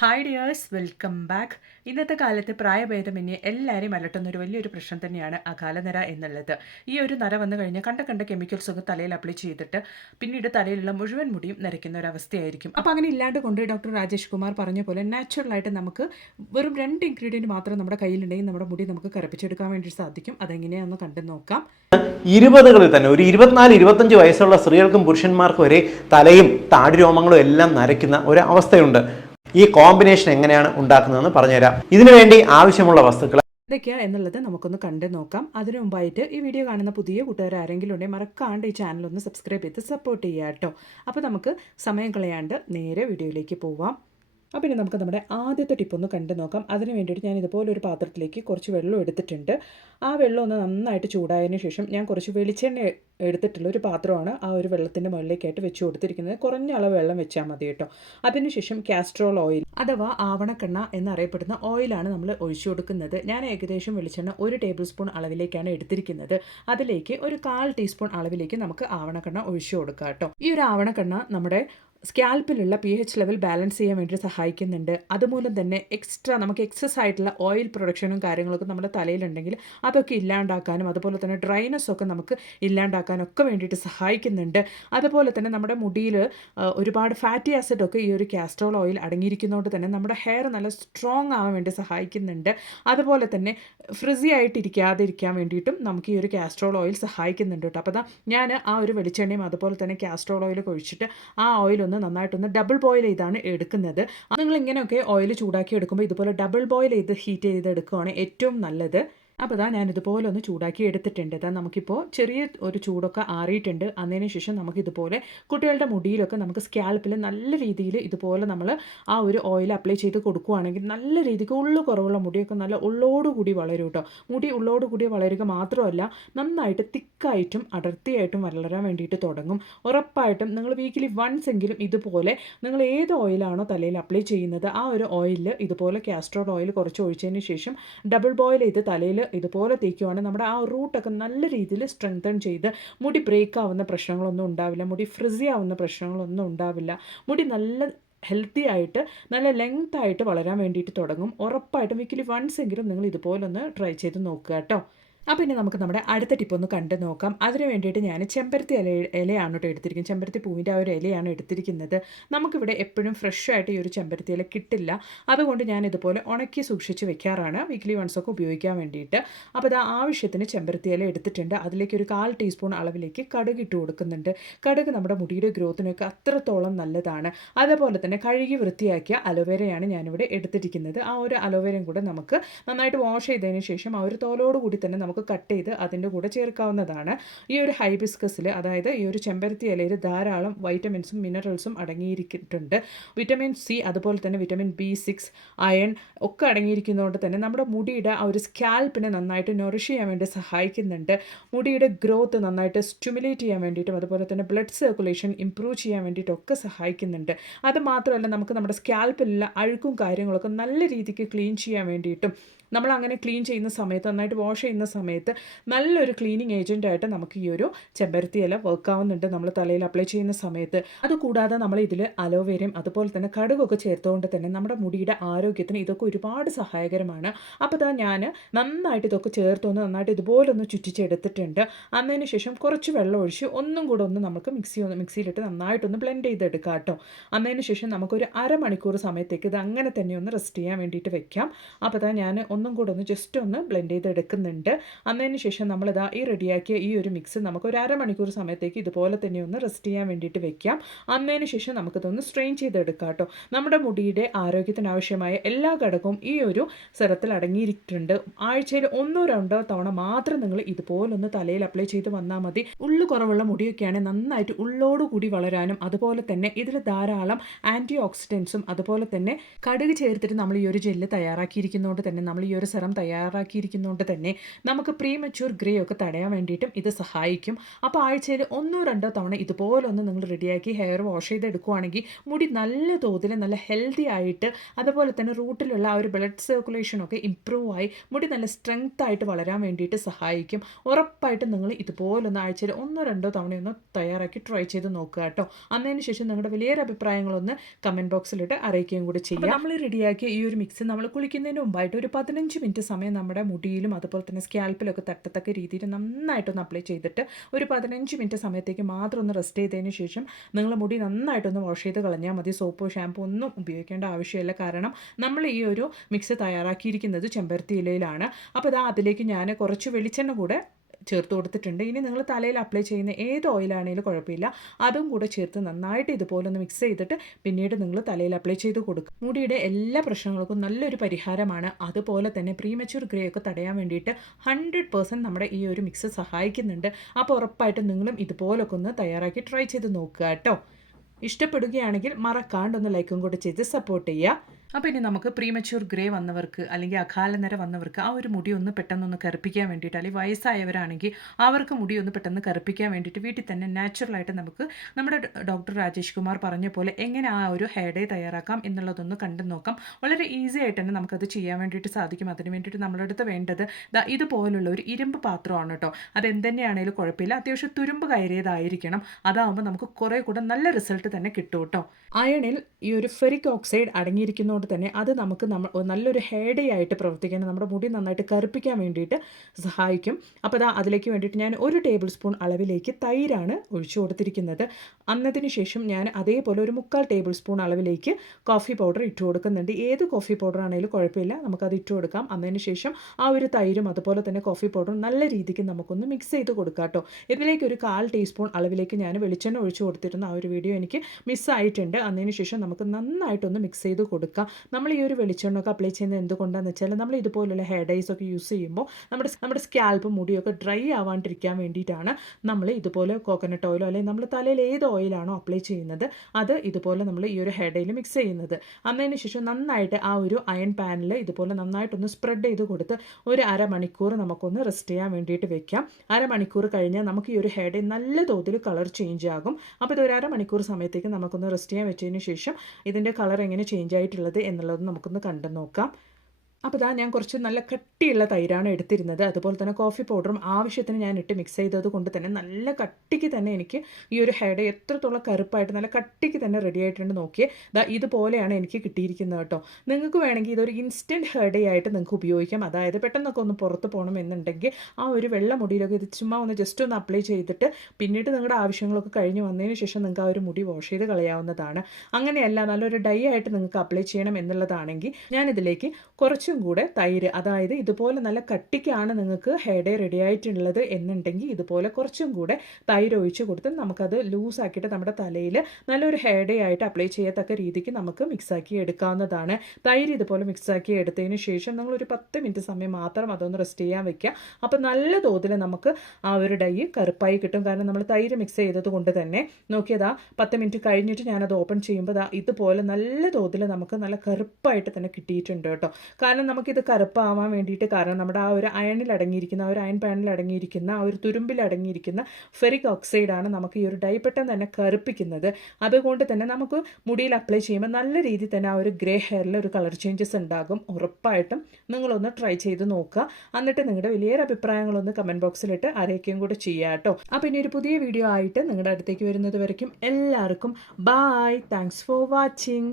Hi dears welcome back ഇന്നത്തെ കാലത്ത് പ്രായഭേദമന്യേ എല്ലാവരെയും അലട്ടുന്ന ഒരു വലിയൊരു പ്രശ്നം തന്നെയാണ് അകാലനര എന്നുള്ളത്. ഈ ഒരു നര വന്നു കഴിഞ്ഞാൽ കണ്ട കണ്ട കെമിക്കൽസ് ഒക്കെ തലയിൽ അപ്ലൈ ചെയ്തിട്ട് പിന്നീട് തലയിലുള്ള മുഴുവൻ മുടിയും നരയ്ക്കുന്ന ഒരു അവസ്ഥയായിരിക്കും. അപ്പോൾ അങ്ങനെ ഇല്ലാണ്ട് കൊണ്ട് ഡോക്ടർ രാജേഷ് കുമാർ പറഞ്ഞ പോലെ നാച്ചുറലായിട്ട് നമുക്ക് വെറും രണ്ട് ഇൻഗ്രീഡിയന്റ് മാത്രം നമ്മുടെ കയ്യിലുണ്ടെങ്കിൽ നമ്മുടെ മുടി നമുക്ക് കരപ്പിച്ചെടുക്കാൻ വേണ്ടി സാധിക്കും. അതെങ്ങനെയാണെന്ന് കണ്ടു നോക്കാം. ഇരുപതുകളിൽ തന്നെ ഒരു ഇരുപത്തിനാല് ഇരുപത്തഞ്ച് വയസ്സുള്ള സ്ത്രീകൾക്കും പുരുഷന്മാർക്കും വരെ തലയും താടി രോമങ്ങളും എല്ലാം നരയ്ക്കുന്ന ഒരു അവസ്ഥയുണ്ട്. ഈ കോമ്പിനേഷൻ എങ്ങനെയാണ് ഉണ്ടാക്കുന്നതെന്ന് പറഞ്ഞുതരാം. ഇതിനുവേണ്ടി ആവശ്യമുള്ള വസ്തുക്കൾ എന്തൊക്കെയാ എന്നുള്ളത് നമുക്കൊന്ന് കണ്ടു നോക്കാം. അതിനു മുമ്പായിട്ട് ഈ വീഡിയോ കാണുന്ന പുതിയ കൂട്ടുകാർ ആരെങ്കിലും ഉണ്ടെങ്കിൽ മറക്കാണ്ട് ഈ ചാനൽ ഒന്ന് സബ്സ്ക്രൈബ് ചെയ്ത് സപ്പോർട്ട് ചെയ്യുക കേട്ടോ. അപ്പോൾ നമുക്ക് സമയം കളയാണ്ട് നേരെ വീഡിയോയിലേക്ക് പോവാം. അപ്പോൾ ഇനി നമുക്ക് നമ്മുടെ ആദ്യത്തെ ടിപ്പ് ഒന്ന് കണ്ടു നോക്കാം. അതിന് വേണ്ടിയിട്ട് ഞാൻ ഇതുപോലെ ഒരു പാത്രത്തിലേക്ക് കുറച്ച് വെള്ളം എടുത്തിട്ടുണ്ട്. ആ വെള്ളം ഒന്ന് നന്നായിട്ട് ചൂടായതിന് ശേഷം ഞാൻ കുറച്ച് വെളിച്ചെണ്ണ എടുത്തിട്ടുള്ള ഒരു പാത്രമാണ് ആ ഒരു വെള്ളത്തിന്റെ മുകളിലേക്കായിട്ട് വെച്ച് കൊടുത്തിരിക്കുന്നത്. കുറഞ്ഞ അളവ് വെള്ളം വെച്ചാൽ മതി കേട്ടോ. അതിനുശേഷം കാസ്ട്രോൾ ഓയിൽ അഥവാ ആവണക്കെണ്ണ എന്നറിയപ്പെടുന്ന ഓയിലാണ് നമ്മൾ ഒഴിച്ചു കൊടുക്കുന്നത്. ഞാൻ ഏകദേശം വെളിച്ചെണ്ണ ഒരു ടേബിൾ സ്പൂൺ അളവിലേക്കാണ് എടുത്തിരിക്കുന്നത്. അതിലേക്ക് ഒരു കാൽ ടീസ്പൂൺ അളവിലേക്ക് നമുക്ക് ആവണക്കെണ്ണ ഒഴിച്ചു കൊടുക്കാം കേട്ടോ. ഈ ഒരു ആവണക്കെണ്ണ നമ്മുടെ സ്കാൽപ്പിലുള്ള പി എച്ച് ലെവൽ ബാലൻസ് ചെയ്യാൻ വേണ്ടി സഹായിക്കുന്നുണ്ട്. അതുമൂലം തന്നെ എക്സ്ട്രാ നമുക്ക് എക്സസ് ആയിട്ടുള്ള ഓയിൽ പ്രൊഡക്ഷനും കാര്യങ്ങളൊക്കെ നമ്മുടെ തലയിലുണ്ടെങ്കിൽ അതൊക്കെ ഇല്ലാണ്ടാക്കാനും അതുപോലെ തന്നെ ഡ്രൈനസ് ഒക്കെ നമുക്ക് ഇല്ലാണ്ടാക്കാനൊക്കെ വേണ്ടിയിട്ട് സഹായിക്കുന്നുണ്ട്. അതുപോലെ തന്നെ നമ്മുടെ മുടിയിൽ ഒരുപാട് ഫാറ്റി ആസിഡ് ഒക്കെ ഈ ഒരു കാസ്ട്രോൾ ഓയിൽ അടങ്ങിയിരിക്കുന്നതുകൊണ്ട് തന്നെ നമ്മുടെ ഹെയർ നല്ല സ്ട്രോങ് ആവാൻ വേണ്ടി സഹായിക്കുന്നുണ്ട്. അതുപോലെ തന്നെ ഫ്രിസി ആയിട്ടിരിക്കാതെ ഇരിക്കാൻ വേണ്ടിയിട്ടും നമുക്ക് ഈ ഒരു കാസ്ട്രോൾ ഓയിൽ സഹായിക്കുന്നുണ്ട് കേട്ടോ. അപ്പോൾ ഞാൻ ആ ഒരു വെളിച്ചെണ്ണയും അതുപോലെ തന്നെ കാസ്ട്രോൾ ഓയിൽ ഒഴിച്ചിട്ട് ആ ഓയിൽ ഒന്ന് നന്നായിട്ടൊന്ന് ഡബിൾ ബോയിൽ ചെയ്താണ് എടുക്കുന്നത്. നിങ്ങൾ ഇങ്ങനെയൊക്കെ ഓയിൽ ചൂടാക്കി എടുക്കുമ്പോൾ ഇതുപോലെ ഡബിൾ ബോയിൽ ചെയ്ത് ഹീറ്റ് ചെയ്ത് എടുക്കുകയാണ് ഏറ്റവും നല്ലത്. അപ്പോൾ ഞാൻ ഇതുപോലെ ഒന്ന് ചൂടാക്കി എടുത്തിട്ടുണ്ട്. ഇതാ നമുക്കിപ്പോൾ ചെറിയ ഒരു ചൂടൊക്കെ ആറിയിട്ടുണ്ട്. അതിന് ശേഷം നമുക്ക് ഇതുപോലെ കുട്ടികളുടെ മുടിയിലൊക്കെ നമുക്ക് സ്കാൽപ്പിൽ നല്ല രീതിയിൽ ഇതുപോലെ നമ്മൾ ആ ഒരു ഓയിൽ അപ്ലൈ ചെയ്ത് കൊടുക്കുകയാണെങ്കിൽ നല്ല രീതിക്ക് ഉള്ളു കുറവുള്ള മുടിയൊക്കെ നല്ല ഉള്ളോടുകൂടി വളരും കേട്ടോ. മുടി ഉള്ളോടുകൂടി വളരുക മാത്രമല്ല നന്നായിട്ട് തിക്കായിട്ടും അടർത്തിയായിട്ടും വളരാൻ വേണ്ടിയിട്ട് തുടങ്ങും. ഉറപ്പായിട്ടും നിങ്ങൾ വീക്കിലി വൺസ് എങ്കിലും ഇതുപോലെ നിങ്ങൾ ഏത് ഓയിലാണോ തലയിൽ അപ്ലൈ ചെയ്യുന്നത് ആ ഒരു ഓയിലിൽ ഇതുപോലെ കാസ്ട്രോൾ ഓയിൽ കുറച്ച് ഒഴിച്ചതിന് ശേഷം ഡബിൾ ബോയിൽ ചെയ്ത് തലയിൽ ഇതുപോലെ തേക്കുവാണെങ്കിൽ നമ്മുടെ ആ റൂട്ടൊക്കെ നല്ല രീതിയിൽ സ്ട്രെങ്തൻ ചെയ്ത് മുടി ബ്രേക്ക് ആവുന്ന പ്രശ്നങ്ങളൊന്നും ഉണ്ടാവില്ല മുടി ഫ്രിസി ആവുന്ന പ്രശ്നങ്ങളൊന്നും ഉണ്ടാവില്ല. മുടി നല്ല ഹെൽത്തി ആയിട്ട് നല്ല ലെങ്ത് ആയിട്ട് വളരാൻ വേണ്ടിയിട്ട് തുടങ്ങും. ഉറപ്പായിട്ടും വീക്കിലി വൺസ് എങ്കിലും നിങ്ങൾ ഇതുപോലൊന്ന് ട്രൈ ചെയ്ത് നോക്കുക കേട്ടോ. അപ്പോൾ ഇനി നമുക്ക് നമ്മുടെ അടുത്ത ടിപ്പ് ഒന്ന് കണ്ടു നോക്കാം. അതിന് വേണ്ടിയിട്ട് ഞാൻ ചെമ്പരത്തി ഇല ഇലയാണ് കേട്ടോ എടുത്തിരിക്കുന്നത്. ചെമ്പരത്തി പൂവിന്റെ ആ ഒരു ഇലയാണ് എടുത്തിരിക്കുന്നത്. നമുക്കിവിടെ എപ്പോഴും ഫ്രഷ് ആയിട്ട് ഈ ഒരു ചെമ്പരത്തി ഇല കിട്ടില്ല. അതുകൊണ്ട് ഞാൻ ഇതുപോലെ ഉണക്കി സൂക്ഷിച്ച് വെക്കാറാണ്. വീക്ക്ലി വൺസ് ഒക്കെ ഉപയോഗിക്കാൻ വേണ്ടിയിട്ട്. അപ്പോൾ അത് ആവശ്യത്തിന് ചെമ്പരത്തി ഇല എടുത്തിട്ടുണ്ട്. അതിലേക്ക് ഒരു കാൽ ടീസ്പൂൺ അളവിലേക്ക് കടുക് ഇട്ട് കൊടുക്കുന്നുണ്ട്. കടുക് നമ്മുടെ മുടിയുടെ ഗ്രോത്തിനൊക്കെ അത്രത്തോളം നല്ലതാണ്. അതേപോലെ തന്നെ കഴുകി വൃത്തിയാക്കിയ അലോവേരയാണ് ഞാനിവിടെ എടുത്തിരിക്കുന്നത്. ആ ഒരു അലോവേരയും കൂടെ നമുക്ക് നന്നായിട്ട് വാഷ് ചെയ്തതിന് ശേഷം ആ ഒരു തോലോട് കൂടി തന്നെ നമുക്ക് കട്ട് ചെയ്ത് അതിന്റെ കൂടെ ചേർക്കാവുന്നതാണ്. ഈ ഒരു ഹൈബിസ്കസിൽ അതായത് ഈ ഒരു ചെമ്പരത്തി ഇലയിൽ ധാരാളം വൈറ്റമിൻസും മിനറൽസും അടങ്ങിയിരിക്കുന്നുണ്ട്. വിറ്റമിൻ സി അതുപോലെ തന്നെ വിറ്റമിൻ ബി സിക്സ് അയൺ ഒക്കെ അടങ്ങിയിരിക്കുന്നതുകൊണ്ട് തന്നെ നമ്മുടെ മുടിയുടെ ആ ഒരു സ്കാൽപ്പിനെ നന്നായിട്ട് നൊറിഷ് ചെയ്യാൻ വേണ്ടി സഹായിക്കുന്നുണ്ട്. മുടിയുടെ ഗ്രോത്ത് നന്നായിട്ട് സ്റ്റിമുലേറ്റ് ചെയ്യാൻ വേണ്ടിയിട്ടും അതുപോലെ തന്നെ ബ്ലഡ് സർക്കുലേഷൻ ഇംപ്രൂവ് ചെയ്യാൻ വേണ്ടിയിട്ടൊക്കെ സഹായിക്കുന്നുണ്ട്. അത് മാത്രമല്ല നമുക്ക് നമ്മുടെ സ്കാൽപ്പിലുള്ള അഴുക്കും കാര്യങ്ങളൊക്കെ നല്ല രീതിക്ക് ക്ലീൻ ചെയ്യാൻ വേണ്ടിയിട്ടും നമ്മൾ അങ്ങനെ ക്ലീൻ ചെയ്യുന്ന സമയത്ത് നന്നായിട്ട് വാഷ് ചെയ്യുന്ന സമയത്ത് നല്ലൊരു ക്ലീനിങ് ഏജന്റായിട്ട് നമുക്ക് ഈ ഒരു ചെമ്പരത്തി ഇല വർക്ക് ആവുന്നുണ്ട്. നമ്മൾ തലയിൽ അപ്ലൈ ചെയ്യുന്ന സമയത്ത്. അതുകൂടാതെ നമ്മൾ ഇതിൽ അലോവേരയും അതുപോലെ തന്നെ കടുകൊക്കെ ചേർത്തുകൊണ്ട് തന്നെ നമ്മുടെ മുടിയുടെ ആരോഗ്യത്തിന് ഇതൊക്കെ ഒരുപാട് സഹായകരമാണ്. അപ്പോൾ ഇതാ ഞാൻ നന്നായിട്ട് ഇതൊക്കെ ചേർത്തൊന്ന് നന്നായിട്ട് ഇതുപോലെ ഒന്ന് ചുറ്റിച്ചെടുത്തിട്ടുണ്ട്. അന്നതിന് ശേഷം കുറച്ച് വെള്ളം ഒഴിച്ച് ഒന്നും കൂടെ ഒന്ന് നമുക്ക് മിക്സി ഒന്ന് മിക്സിയിലിട്ട് നന്നായിട്ടൊന്ന് ബ്ലെൻഡ് ചെയ്തെടുക്കാം കേട്ടോ. അന്നതിന് ശേഷം നമുക്കൊരു അരമണിക്കൂർ സമയത്തേക്ക് ഇത് അങ്ങനെ തന്നെ ഒന്ന് റെസ്റ്റ് ചെയ്യാൻ വേണ്ടിയിട്ട് വെക്കാം. അപ്പോൾ ഇതാ ഞാൻ ഒന്നും കൂടെ ഒന്ന് ജസ്റ്റ് ഒന്ന് ബ്ലെൻഡ് ചെയ്തെടുക്കുന്നുണ്ട് അന്നതിന് ശേഷം നമ്മളിതാ ഈ റെഡിയാക്കിയ ഈ ഒരു മിക്സ് നമുക്ക് ഒരു അരമണിക്കൂർ സമയത്തേക്ക് ഇതുപോലെ തന്നെ ഒന്ന് റെസ്റ്റ് ചെയ്യാൻ വേണ്ടിയിട്ട് വെക്കാം. അന്നതിന് ശേഷം നമുക്കിതൊന്ന് സ്ട്രെയിൻ ചെയ്തെടുക്കാം കേട്ടോ നമ്മുടെ മുടിയുടെ ആരോഗ്യത്തിന് ആവശ്യമായ എല്ലാ ഘടകവും ഈ ഒരു സ്ഥലത്തിൽ അടങ്ങിയിട്ടുണ്ട് ആഴ്ചയിൽ ഒന്നോ രണ്ടോ തവണ മാത്രം നിങ്ങൾ ഇതുപോലൊന്ന് തലയിൽ അപ്ലൈ ചെയ്ത് വന്നാൽ മതി. ഉള്ളു കുറവുള്ള മുടിയൊക്കെയാണ് നന്നായിട്ട് ഉള്ളോടുകൂടി വളരാനും അതുപോലെ തന്നെ ഇതിൽ ധാരാളം ആന്റി ഓക്സിഡൻസും അതുപോലെ തന്നെ കടുക് ചേർത്തിട്ട് നമ്മൾ ഈ ഒരു ജെല്ല് തയ്യാറാക്കിയിരിക്കുന്നതുകൊണ്ട് തന്നെ നമ്മൾ ഈ ഒരു സെറം തയ്യാറാക്കിയിരിക്കുന്നതുകൊണ്ട് തന്നെ നമുക്ക് പ്രീ മെച്യൂർ ഗ്രേ ഒക്കെ തടയാൻ വേണ്ടിയിട്ടും ഇത് സഹായിക്കും. അപ്പോൾ ആഴ്ചയിൽ ഒന്നോ രണ്ടോ തവണ ഇതുപോലൊന്ന് നിങ്ങൾ റെഡിയാക്കി ഹെയർ വാഷ് ചെയ്തെടുക്കുവാണെങ്കിൽ മുടി നല്ല തോതിൽ നല്ല ഹെൽത്തി ആയിട്ട് അതുപോലെ തന്നെ റൂട്ടിലുള്ള ആ ഒരു ബ്ലഡ് സർക്കുലേഷനൊക്കെ ഇമ്പ്രൂവ് ആയി മുടി നല്ല സ്ട്രെങ്ത് ആയിട്ട് വളരാൻ വേണ്ടിയിട്ട് സഹായിക്കും. ഉറപ്പായിട്ടും നിങ്ങൾ ഇതുപോലൊന്ന് ആഴ്ചയിൽ ഒന്നോ രണ്ടോ തവണയൊന്ന് തയ്യാറാക്കി ട്രൈ ചെയ്ത് നോക്കുക കേട്ടോ. അന്നതിന് ശേഷം നിങ്ങളുടെ വലിയൊരു അഭിപ്രായങ്ങളൊന്ന് കമന്റ് ബോക്സിലിട്ട് അറിയിക്കുകയും കൂടി ചെയ്യാം. നമ്മൾ റെഡിയാക്കിയ ഈ ഒരു മിക്സ് നമ്മൾ കുളിക്കുന്നതിന് മുമ്പായിട്ട് ഒരു പതിനഞ്ച് മിനിറ്റ് സമയം നമ്മുടെ മുടിയിലും അതുപോലെ തന്നെ സ്കാൽപ്പിലൊക്കെ തട്ടത്തക്ക രീതിയിൽ നന്നായിട്ടൊന്ന് അപ്ലൈ ചെയ്തിട്ട് ഒരു പതിനഞ്ച് മിനിറ്റ് സമയത്തേക്ക് മാത്രം ഒന്ന് റെസ്റ്റ് ചെയ്തതിന് ശേഷം നിങ്ങൾ മുടി നന്നായിട്ടൊന്ന് വാഷ് ചെയ്ത് കളഞ്ഞാൽ മതി. സോപ്പോ ഷാമ്പൂ ഒന്നും ഉപയോഗിക്കേണ്ട ആവശ്യമില്ല. കാരണം നമ്മൾ ഈ ഒരു മിക്സ് തയ്യാറാക്കിയിരിക്കുന്നത് ചെമ്പരത്തി ഇലയിലാണ്. അപ്പോൾ ഇതാ അതിലേക്ക് ഞാൻ കുറച്ച് വെളിച്ചെണ്ണ കൂടെ ചേർത്ത് കൊടുത്തിട്ടുണ്ട്. ഇനി നിങ്ങൾ തലയിൽ അപ്ലൈ ചെയ്യുന്ന ഏത് ഓയിലാണെങ്കിലും കുഴപ്പമില്ല. അതും കൂടെ ചേർത്ത് നന്നായിട്ട് ഇതുപോലെ ഒന്ന് മിക്സ് ചെയ്തിട്ട് പിന്നീട് നിങ്ങൾ തലയിൽ അപ്ലൈ ചെയ്ത് കൊടുക്കും മുടിയുടെ എല്ലാ പ്രശ്നങ്ങൾക്കും നല്ലൊരു പരിഹാരമാണ്. അതുപോലെ തന്നെ പ്രീമച്യൂർ ഗ്രേ ഒക്കെ തടയാൻ വേണ്ടിയിട്ട് ഹൺഡ്രഡ് പേഴ്സന്റ് നമ്മുടെ ഈ ഒരു മിക്സ് സഹായിക്കുന്നുണ്ട്. അപ്പോൾ ഉറപ്പായിട്ടും നിങ്ങളും ഇതുപോലൊക്കെ ഒന്ന് തയ്യാറാക്കി ട്രൈ ചെയ്ത് നോക്കുക കേട്ടോ. ഇഷ്ടപ്പെടുകയാണെങ്കിൽ മറക്കാണ്ടൊന്ന് ലൈക്കും കൂടെ ചെയ്ത് സപ്പോർട്ട് ചെയ്യുക. അപ്പോൾ ഇനി നമുക്ക് പ്രീമച്യൂർ ഗ്രേ വന്നവർക്ക് അല്ലെങ്കിൽ അകാലനര വന്നവർക്ക് ആ ഒരു മുടി ഒന്ന് പെട്ടെന്നൊന്ന് കറുപ്പിക്കാൻ വേണ്ടിയിട്ട് അല്ലെങ്കിൽ വയസ്സായവരാണെങ്കിൽ അവർക്ക് മുടി ഒന്ന് പെട്ടെന്ന് കറുപ്പിക്കാൻ വേണ്ടിയിട്ട് വീട്ടിൽ തന്നെ നാച്ചുറലായിട്ട് നമുക്ക് നമ്മുടെ ഡോക്ടർ രാജേഷ് കുമാർ പറഞ്ഞ പോലെ എങ്ങനെ ആ ഒരു ഹെയർ ഡേ തയ്യാറാക്കാം എന്നുള്ളതൊന്ന് കണ്ടു നോക്കാം. വളരെ ഈസി ആയിട്ട് തന്നെ നമുക്കത് ചെയ്യാൻ വേണ്ടിയിട്ട് സാധിക്കും. അതിന് വേണ്ടിയിട്ട് നമ്മുടെ അടുത്ത് വേണ്ടത് ഇതുപോലുള്ള ഒരു ഇരുമ്പ് പാത്രമാണ് കേട്ടോ. അതെന്തന്നെയാണേലും കുഴപ്പമില്ല. അത്യാവശ്യം തുരുമ്പ് കയറിയതായിരിക്കണം. അതാകുമ്പോൾ നമുക്ക് കുറേ കൂടെ നല്ല റിസൾട്ട് തന്നെ കിട്ടും കേട്ടോ. അയണിൽ ഈ ഒരു ഫെറിക് ഓക്സൈഡ് അടങ്ങിയിരിക്കുന്നതുകൊണ്ട് തന്നെ അത് നമുക്ക് നമ്മൾ നല്ലൊരു ഹെയർ ആയിട്ട് പ്രവർത്തിക്കാൻ നമ്മുടെ മുടി നന്നായിട്ട് കറുപ്പിക്കാൻ വേണ്ടിയിട്ട് സഹായിക്കും. അപ്പോൾ അതാ അതിലേക്ക് വേണ്ടിയിട്ട് ഞാൻ ഒരു ടേബിൾ സ്പൂൺ അളവിലേക്ക് തൈരാണ് ഒഴിച്ചു കൊടുത്തിരിക്കുന്നത്. അന്നതിന് ശേഷം ഞാൻ അതേപോലെ ഒരു മുക്കാൽ ടേബിൾ സ്പൂൺ അളവിലേക്ക് കോഫി പൗഡർ ഇട്ട് കൊടുക്കുന്നുണ്ട്. ഏത് കോഫി പൗഡർ ആണെങ്കിലും കുഴപ്പമില്ല നമുക്കത് ഇട്ട് കൊടുക്കാം. അന്നതിന് ശേഷം ആ ഒരു തൈരും അതുപോലെ തന്നെ കോഫി പൗഡറും നല്ല രീതിക്ക് നമുക്കൊന്ന് മിക്സ് ചെയ്ത് കൊടുക്കാം കേട്ടോ. ഇതിലേക്ക് ഒരു കാൽ ടീസ്പൂൺ അളവിലേക്ക് ഞാൻ വെളിച്ചെണ്ണ ഒഴിച്ചു കൊടുത്തിരുന്ന ആ ഒരു വീഡിയോ എനിക്ക് മിസ്സായിട്ടുണ്ട് അതിന് ശേഷം നമുക്ക് നന്നായിട്ടൊന്ന് മിക്സ് ചെയ്ത് കൊടുക്കാം. നമ്മൾ ഈ ഒരു വെളിച്ചെണ്ണ ഒക്കെ അപ്ലൈ ചെയ്യുന്നത് എന്തുകൊണ്ടാണെന്ന് വെച്ചാൽ നമ്മൾ ഇതുപോലുള്ള ഹെയർ ഡൈസ് ഒക്കെ യൂസ് ചെയ്യുമ്പോൾ നമ്മുടെ നമ്മുടെ സ്കാൽപ്പ് മുടിയൊക്കെ ഡ്രൈ ആവാണ്ടിരിക്കാൻ വേണ്ടിയിട്ടാണ് നമ്മൾ ഇതുപോലെ കോക്കനട്ട് ഓയിലോ അല്ലെങ്കിൽ നമ്മൾ തലയിൽ ഏത് ഓയിലാണോ അപ്ലൈ ചെയ്യുന്നത് അത് ഇതുപോലെ നമ്മൾ ഈ ഒരു ഹെയർ ഡൈയിൽ മിക്സ് ചെയ്യുന്നത്. അന്നതിന് ശേഷം നന്നായിട്ട് ആ ഒരു അയൺ പാനിൽ ഇതുപോലെ നന്നായിട്ടൊന്ന് സ്പ്രെഡ് ചെയ്ത് കൊടുത്ത് ഒരു അരമണിക്കൂർ നമുക്കൊന്ന് റെസ്റ്റ് ചെയ്യാൻ വേണ്ടിയിട്ട് വെക്കാം. അരമണിക്കൂർ കഴിഞ്ഞാൽ നമുക്ക് ഈ ഒരു ഹെയർ ഡൈ നല്ല തോതിൽ കളർ ചേഞ്ച് ആകും. അപ്പോൾ ഇത് ഒരു അരമണിക്കൂർ സമയത്തേക്ക് നമുക്കൊന്ന് റെസ്റ്റ് ചെയ്യാൻ വെച്ചതിന് ശേഷം ഇതിന്റെ കളർ എങ്ങനെ ചേഞ്ച് ആയിട്ടുള്ളത് എന്നുള്ളത് നമുക്കൊന്ന് കണ്ടു നോക്കാം അപ്പോൾ ഇതാ ഞാൻ കുറച്ച് നല്ല കട്ടിയുള്ള തൈരാണ് എടുത്തിരുന്നത്. അതുപോലെ തന്നെ കോഫി പൗഡറും ആവശ്യത്തിന് ഞാൻ ഇട്ട് മിക്സ് ചെയ്തത് കൊണ്ട് തന്നെ നല്ല കട്ടിക്ക് തന്നെ എനിക്ക് ഈ ഒരു ഹെഡ് എത്രത്തോളം കറുപ്പായിട്ട് നല്ല കട്ടിക്ക് തന്നെ റെഡി ആയിട്ടുണ്ട് നോക്കിയേ. ദാ ഇതുപോലെയാണ് എനിക്ക് കിട്ടിയിരിക്കുന്നത് കേട്ടോ. നിങ്ങൾക്ക് വേണമെങ്കിൽ ഇതൊരു ഇൻസ്റ്റന്റ് ഹെയർ ഡേ ആയിട്ട് നിങ്ങൾക്ക് ഉപയോഗിക്കാം. അതായത് പെട്ടെന്നൊക്കെ ഒന്ന് പുറത്ത് പോകണം എന്നുണ്ടെങ്കിൽ ആ ഒരു വെള്ള മുടിയിലൊക്കെ ഇത് ചുമ്മാ ഒന്ന് ജസ്റ്റ് ഒന്ന് അപ്ലൈ ചെയ്തിട്ട് പിന്നീട് നിങ്ങളുടെ ആവശ്യങ്ങളൊക്കെ കഴിഞ്ഞ് വന്നതിന് ശേഷം നിങ്ങൾക്ക് ആ ഒരു മുടി വാഷ് ചെയ്ത് കളയാവുന്നതാണ്. അങ്ങനെയല്ല നല്ലൊരു ഡൈ ആയിട്ട് നിങ്ങൾക്ക് അപ്ലൈ ചെയ്യണം എന്നുള്ളതാണെങ്കിൽ ഞാനിതിലേക്ക് കുറച്ചും കൂടെ തൈര് അതായത് ഇതുപോലെ നല്ല കട്ടിക്കാണ് നിങ്ങൾക്ക് ഹെയർ ഡേ റെഡി ആയിട്ടുള്ളത് എന്നുണ്ടെങ്കിൽ ഇതുപോലെ കുറച്ചും കൂടെ തൈര് ഒഴിച്ച് കൊടുത്ത് നമുക്കത് ലൂസാക്കിയിട്ട് നമ്മുടെ തലയിൽ നല്ലൊരു ഹെയർ ഡേ ആയിട്ട് അപ്ലൈ ചെയ്യത്തക്ക രീതിക്ക് നമുക്ക് മിക്സാക്കി എടുക്കാവുന്നതാണ്. തൈര് ഇതുപോലെ മിക്സാക്കി എടുത്തതിന് ശേഷം നിങ്ങൾ ഒരു പത്ത് മിനിറ്റ് സമയം മാത്രം അതൊന്ന് റെസ്റ്റ് ചെയ്യാൻ വെക്കുക. അപ്പോൾ നല്ല തോതിൽ നമുക്ക് ആ ഒരു ഡൈ കറുപ്പായി കിട്ടും. കാരണം നമ്മൾ തൈര് മിക്സ് ചെയ്തത് കൊണ്ട് തന്നെ നോക്കിയതാ പത്ത് മിനിറ്റ് കഴിഞ്ഞിട്ട് ഞാനത് ഓപ്പൺ ചെയ്യുമ്പോൾ ഇതുപോലെ നല്ല തോതിൽ നമുക്ക് നല്ല കറുപ്പായിട്ട് തന്നെ കിട്ടിയിട്ടുണ്ട് കേട്ടോ. കാരണം നമുക്കിത് കറുപ്പാവാൻ വേണ്ടിയിട്ട് കാരണം നമ്മുടെ ആ ഒരു അയണിൽ അടങ്ങിയിരിക്കുന്ന ആ ഒരു അയൺ പാനിൽ അടങ്ങിയിരിക്കുന്ന ആ ഒരു തുരുമ്പിൽ അടങ്ങിയിരിക്കുന്ന ഫെറിക് ഓക്സൈഡാണ് നമുക്ക് ഈ ഒരു ഡൈ തന്നെ കറുപ്പിക്കുന്നത്. അതുകൊണ്ട് തന്നെ നമുക്ക് മുടിയിൽ അപ്ലൈ ചെയ്യുമ്പോൾ നല്ല രീതിയിൽ തന്നെ ആ ഒരു ഗ്രേ ഹെയറിൽ ഒരു കളർ ചേഞ്ചസ് ഉണ്ടാകും. ഉറപ്പായിട്ടും നിങ്ങളൊന്ന് ട്രൈ ചെയ്ത് നോക്കുക. എന്നിട്ട് നിങ്ങളുടെ വലിയൊരു അഭിപ്രായങ്ങളൊന്ന് കമന്റ് ബോക്സിലിട്ട് അറിയിക്കുകയും കൂടെ ചെയ്യുക കേട്ടോ. അപ്പോൾ ഇനി ഒരു പുതിയ വീഡിയോ ആയിട്ട് നിങ്ങളുടെ അടുത്തേക്ക് വരുന്നത് വരയ്ക്കും. എല്ലാവർക്കും ബായ് താങ്ക്സ് ഫോർ വാച്ചിങ്